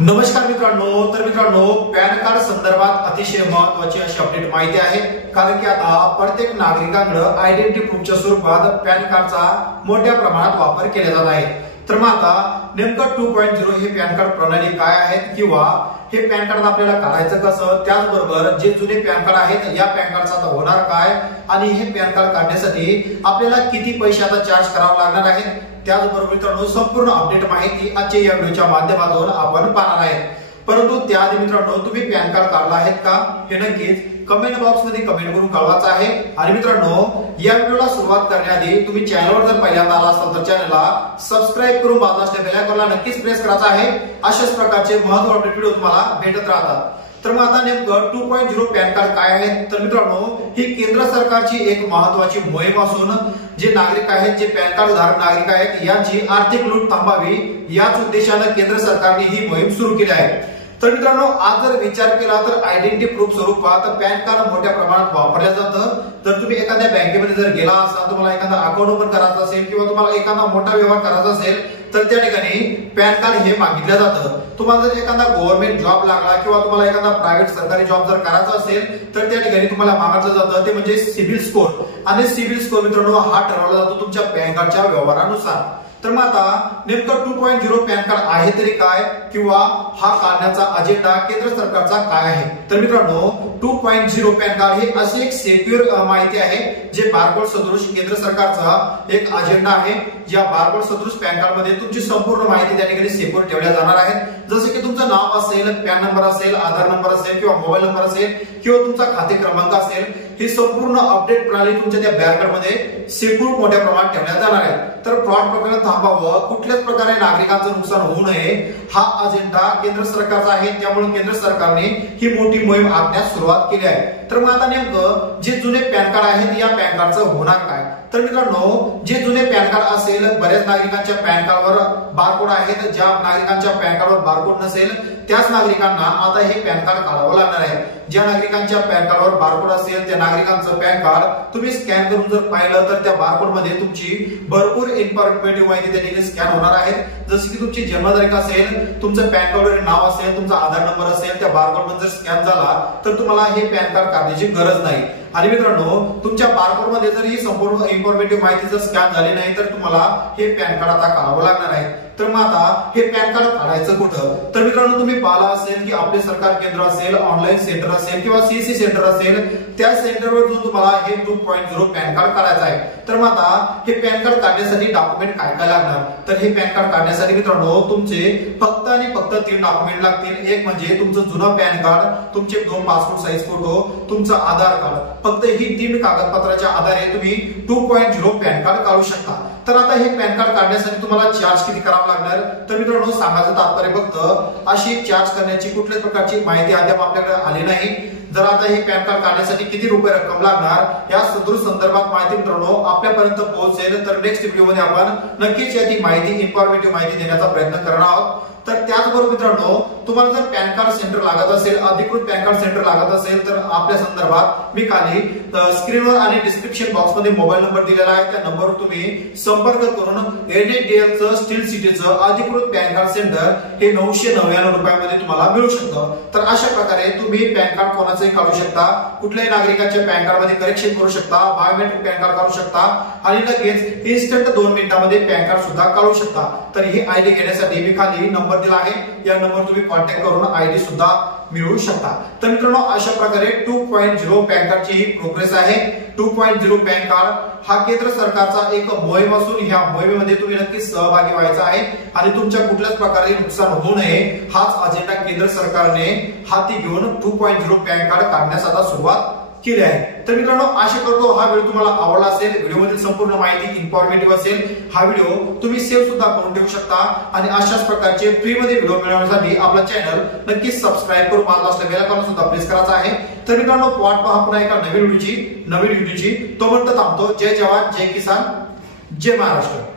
नमस्कार मित्रांनो, pan card संदर्भात अतिशय महत्त्वाची अशी अपडेट माहिती आहे। कारण की आता प्रत्येक नागरिकांकडे आयडेंटिटी प्रूफच्या स्वरूपात पॅन कार्डचा मोठ्या प्रमाणात वापर केला जात आहे। तर मग आता नेमकं 2.0 हे पॅन कार्ड प्रणाली काय आहे किंवा हे पॅन कार्ड आपल्याला काढायचं कसं, त्याचबरोबर जे जुने पॅन कार्ड आहेत या पॅन कार्डचा आता होणार काय आणि हे पॅन कार्ड काढण्यासाठी आपल्याला किती पैसे आता चार्ज करावे लागणार आहेत, त्याचबरोबर मित्रांनो संपूर्ण अपडेट माहिती आजच्या या व्हिडिओच्या माध्यमातून आपण पाहणार आहोत। परंतु त्याआधी मित्रांनो तुम्ही पॅन कार्ड काढला आहेत का हे नक्कीच कमेंट बॉक्स मध्ये कमेंट करून कळवायचं आहे। आणि मित्रांनो या व्हिडिओला सुरुवात करण्याआधी तुम्ही चॅनलवर जर पहिल्यांदा आला असाल तर चॅनलला सबस्क्राइब करून बाजूला असलेल्या बेल आयकॉनला नक्कीच प्रेस करायचं आहे। अशाच प्रकारचे महत्त्वाचे व्हिडिओ तुम्हाला भेटत राहतात। तर मग आता नेमकं 2.0 पॅन कार्ड काय आहे, तर मित्रांनो ही केंद्र सरकारची एक महत्त्वाची मोहीम असून जे नागरिक आहेत, जे पॅन कार्ड धारक नागरिक आहेत यांची आर्थिक लूट थांबावी याच उद्देशाने केंद्र सरकारने ही मोहीम सुरू केली आहे। तर मित्रांनो आज जर विचार केला तर आयडेंटिटी प्रूफ स्वरूपात पॅन कार्ड मोठ्या प्रमाणात वापरलं जातं। तर तुम्ही एखाद्या बँकेमध्ये जर गेला असाल, तुम्हाला एखादा अकाउंट ओपन करायचं असेल किंवा तुम्हाला एखादा मोठा व्यवहार करायचा असेल तर त्या ठिकाणी पॅन कार्ड हे मागितलं जातं। तुम्हाला जर एखादा गव्हर्नमेंट जॉब लागला किंवा तुम्हाला एखादा प्रायव्हेट सरकारी जॉब जर करायचा असेल तर त्या ठिकाणी तुम्हाला मागितलं जातं ते म्हणजे सिबिल स्कोर। आणि सिबिल स्कोर मित्रांनो हा ठरवला जातो तुमच्या पॅन कार्डच्या व्यवहारानुसार। तर मग आता नेमकं 2.0 पॅन कार्ड आहे तरी काय किंवा हा काढण्याचा अजेंडा केंद्र सरकारचा काय आहे, तर मित्रांनो 2.0 पॅन कार्ड हे असे एक सेक्युअर माहिती आहे जे बारकोड सदृश केंद्र सरकारचा एक अजेंडा आहे। या बारकोड सदृश पॅन कार्ड मध्ये तुमची संपूर्ण माहिती त्या ठिकाणी सेक्युअर ठेवल्या जाणार आहे। जसे की तुमचं नाव असेल, पॅन नंबर असेल, आधार नंबर असेल किंवा मोबाईल नंबर असेल किंवा तुमचा खाते क्रमांक असेल, ही संपूर्ण अपडेट प्रणाली तुमच्या त्या पॅन कार्ड मध्ये सेक्युअर मोठ्या प्रमाणात ठेवण्यात जाणार आहे। तर फ्रॉड प्रकरण थांबावं, कुठल्याच प्रकारे नागरिकांचं नुकसान होऊ नये हा अजेंडा केंद्र सरकारचा आहे। त्यामुळे केंद्र सरकारने ही मोठी मोहीम आखण्यास सुरुवात केली आहे। तर मग आता नेमकं जे जुने पॅन कार्ड आहेत या पॅन कार्डचं होणार काय, तर मित्रांनो जे जुने पॅन कार्ड असेल, बऱ्याच नागरिकांच्या पॅन कार्डवर बारकोड आहेत, ज्या नागरिकांच्या पॅन कार्डवर बारकोड नसेल त्याच नागरिकांना आता हे पॅन कार्ड काढावं लागणार आहे। ज्या नागरिकांच्या पॅन कार्डवर बारकोड असेल त्या नागरिकांचं पॅन कार्ड तुम्ही स्कॅन करून जर पाहिलं तर त्या बारकोड मध्ये तुमची भरपूर इन्फॉर्मेटिव्ह माहिती त्या ठिकाणी स्कॅन होणार आहे। जसे की तुमची जन्मतारीख असेल, तुमचं पॅन कार्डवर नाव असेल, तुमचा आधार नंबर असेल, त्या बारकोड मध्ये जर स्कॅन झाला तर तुम्हाला हे पॅन कार्ड काढण्याची गरज नाही। आणि मित्रांनो तुमच्या बारकोड मध्ये जर ही संपूर्ण इन्फॉर्मेटिव्ह माहिती जर स्कॅन झाली नाही तर तुम्हाला हे पॅन कार्ड आता काढावं लागणार आहे। तर मग आता हे पॅन कार्ड काढायचं कुठं, तर मित्रांनो तुम्ही पाहिलं असेल की आपले सरकार केंद्र असेल, ऑनलाईन सेंटर असेल किंवा सीएससी सेंटर असेल, त्या सेंटरवर जाऊन तुम्हाला हे 2.0 पॅन कार्ड काढायचं आहे। तर मग आता हे पॅन कार्ड काढण्यासाठी डॉक्युमेंट काय काय लागणार, तर हे पॅन कार्ड काढण्यासाठी मित्रांनो तुमचे फक्त आणि फक्त 3 डॉक्युमेंट लागतील। एक म्हणजे तुमचं जुनं पॅन कार्ड, तुमचे 2 पासपोर्ट साईज फोटो, तुमचं आधार कार्ड। फक्त ही 3 कागदपत्राच्या आधारे तुम्ही 2.0 पॅन कार्ड काढू शकता। तर आता हे पॅन कार्ड काढण्यासाठी तुम्हाला चार्ज किती करावा लागणार, तर मित्रांनो सांगायचं तात्पर्य फक्त अशी चार्ज करण्याची कुठल्याच प्रकारची माहिती अद्याप आपल्याकडे आली नाही। जर आता हे पॅन कार्ड काढण्यासाठी किती रुपये रक्कम लागणार या सदृश संदर्भात माहिती मित्रांनो आपल्यापर्यंत पोहोचेल तर नेक्स्ट व्हिडिओ मध्ये आपण नक्कीच याची माहिती इन्फॉर्मेटिव्ह माहिती देण्याचा प्रयत्न करणार आहोत। तर त्याचबरोबर मित्रांनो तुम्हाला जर पॅन कार्ड सेंटर लागत असेल, अधिकृत पॅन कार्ड सेंटर लागत असेल तर आपल्या संदर्भात मी खाली स्क्रीनवर आणि डिस्क्रिप्शन बॉक्स मध्ये मोबाईल नंबर दिलेला आहे, त्या नंबरवर तुम्ही संपर्क करून NHDL चं स्टील सिटीचं अधिकृत पॅन कार्ड सेंटर हे 999 रुपयामध्ये तुम्हाला मिळू शकतं। तर अशा प्रकारे तुम्ही पॅन कार्ड कोणाचंही काढू शकता, कुठल्याही नागरिकाच्या पॅन कार्ड मध्ये करेक्शन करू शकता, बायोमेट्रिक पॅन कार्ड काढू शकता आणि लगेच इन्स्टंट 2 मिनिटांमध्ये पॅन कार्ड सुद्धा काढू शकता। तर ही आयडी घेण्यासाठी मी खाली नंबर दिला आहे, या नंबरवर तुम्ही कॉन्टॅक्ट करून आयडी सुद्धा मिळवू शकता। तर मित्रांनो अशा प्रकारे 2.0 पॅन कार्डची ही प्रोग्रेस आहे। 2.0 पॅन कार्ड हा केंद्र सरकारचा एक मोहीम असून ह्या मोहिमेमध्ये तुम्ही नक्की सहभागी व्हायचं आहे आणि तुमच्या कुठल्याच प्रकारे नुकसान होऊ नये हाच अजेंडा केंद्र सरकारने हाती घेऊन 2.0 पॅन कार्ड काढण्यास आता सुरुवात केली आहे। तर मित्रांनो आशा करतो हा व्हिडिओ तुम्हाला आवडला असेल, व्हिडिओमधील संपूर्ण माहिती इन्फॉर्मेटिव्ह असेल। हा व्हिडिओ तुम्ही सेव्ह सुद्धा करून ठेवू शकता आणि अशाच प्रकारचे फ्री मध्ये व्हिडिओ मिळवण्यासाठी आपला चॅनल नक्कीच सबस्क्राइब करून बाजूला असलेल्या बेल आयकॉन सुद्धा प्रेस करायचा आहे। तर मित्रांनो वाट पहा पुन्हा एका नवीन व्हिडिओची। तोपर्यंत थांबतो। जय जवान, जय किसान, जय महाराष्ट्र।